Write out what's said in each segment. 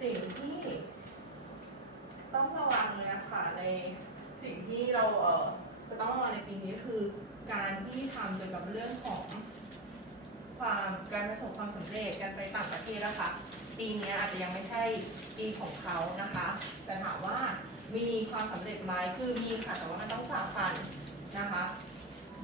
สิ่งที่ต้องระวังเลยนะคะในสิ่งที่เราเออจะต้องระวังในปีนี้คือการที่ทำเกี่ยวกับเรื่องของความการประสบความสำเร็จการไปต่างประเทศอะค่ะ ปีนี้อาจจะยังไม่ใช่ปีของเขานะคะ แต่ถามว่ามีความสำเร็จไหมคือมีค่ะแต่ว่ามันต้องฝ่าฟันนะคะ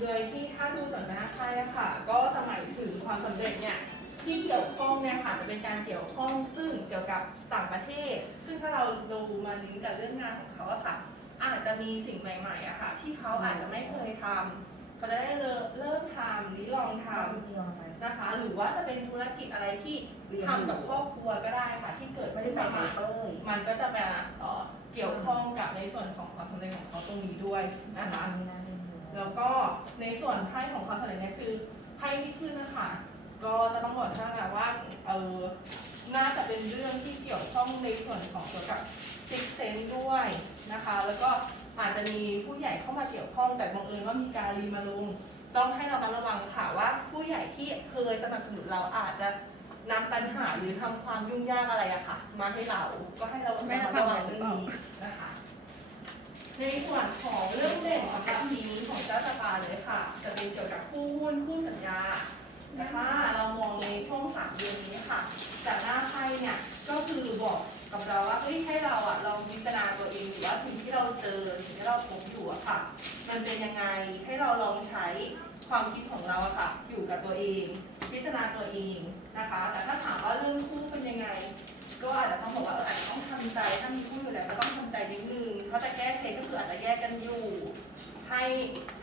โดยที่ถ้าดูสัญลักษณ์ไพ่อะค่ะ ก็จะหมายถึงความสำเร็จเนี่ย ที่เกี่ยวข้องเนี่ยค่ะจะเป็นการเกี่ยวข้องซึ่งเกี่ยวกับต่างประเทศ ซึ่งถ้าเราดูมาลิงก์กับเรื่องงานของเขาอะค่ะ อาจจะมีสิ่งใหม่ๆอะค่ะ ที่เขาอาจจะไม่เคยทำเขาจะได้เริ่มทำหรือลองทำนะคะ หรือว่าจะเป็นธุรกิจอะไรที่ทำกับครอบครัวก็ได้ค่ะ ที่เกิดไม่ได้ขึ้นมาไหใหม่เป้ยมันก็จะมาเอ่อเกี่ยวข้องกับในส่วนของความสำเร็จของเขาตรงนี้ด้วยนะคะ แล้วก็ในส่วนไพ่ของความสำเร็จเนี่ยคือไพ่ที่ขึ้นนะคะ ก็จะต้องบอกท่านแบบว่าเออน่าจะเป็นเรื่องที่เกี่ยวข้องในส่วนของเกี่ยวกับซิกเซนด้วยนะคะ แล้วก็อาจจะมีผู้ใหญ่เข้ามาเกี่ยวข้องแต่บังเอิญว่ามีการรีมาลงต้องให้เรามาระวังค่ะว่าผู้ใหญ่ที่เคยสนับสนุนเราอาจจะนำปัญหาหรือทำความยุ่งยากอะไรอะค่ะ มาให้เราก็ให้เราไม่ระวังเรื่องนี้นะคะในส่วนของเรื่องเด่นของการปีนี้ของเจ้าชะตาเลยค่ะ จะเป็นเกี่ยวกับคู่หุ้นคู่สัญญานะคะามเดือนนี้ค่ะ จากหน้าไพ่เนี่ยก็คือบอกกับเราว่าเฮ้ยให้เราอะลองพิจารณาตัวเองหรือว่าสิ่งที่เราเจอสิ่งที่เราพบอยู่อะค่ะ มันเป็นยังไงให้เราลองใช้ความคิดของเราอะค่ะ อยู่กับตัวเอง พิจารณาตัวเองนะคะ แต่ถ้าถามว่าเรื่องคู่เป็นยังไง ก็อาจจะต้องบอกว่าเอออาจจะต้องทำใจถ้ามีคู่อยู่แล้วก็ต้องทำใจนิดนึงถ้าจะแก้เคสก็คืออาจจะแยกกันอยู่ให้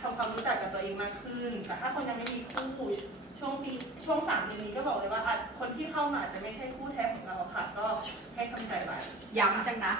ทำความรู้จักกับตัวเองมากขึ้น แต่ถ้าคนยังไม่มีคู่ช่วงปี ช่วงสามเดือนนี้ก็บอกเลยว่าคนที่เข้ามาจะไม่ใช่คู่แท้ของเราค่ะ ก็ให้กำใจไว้ ย้ำจังนะ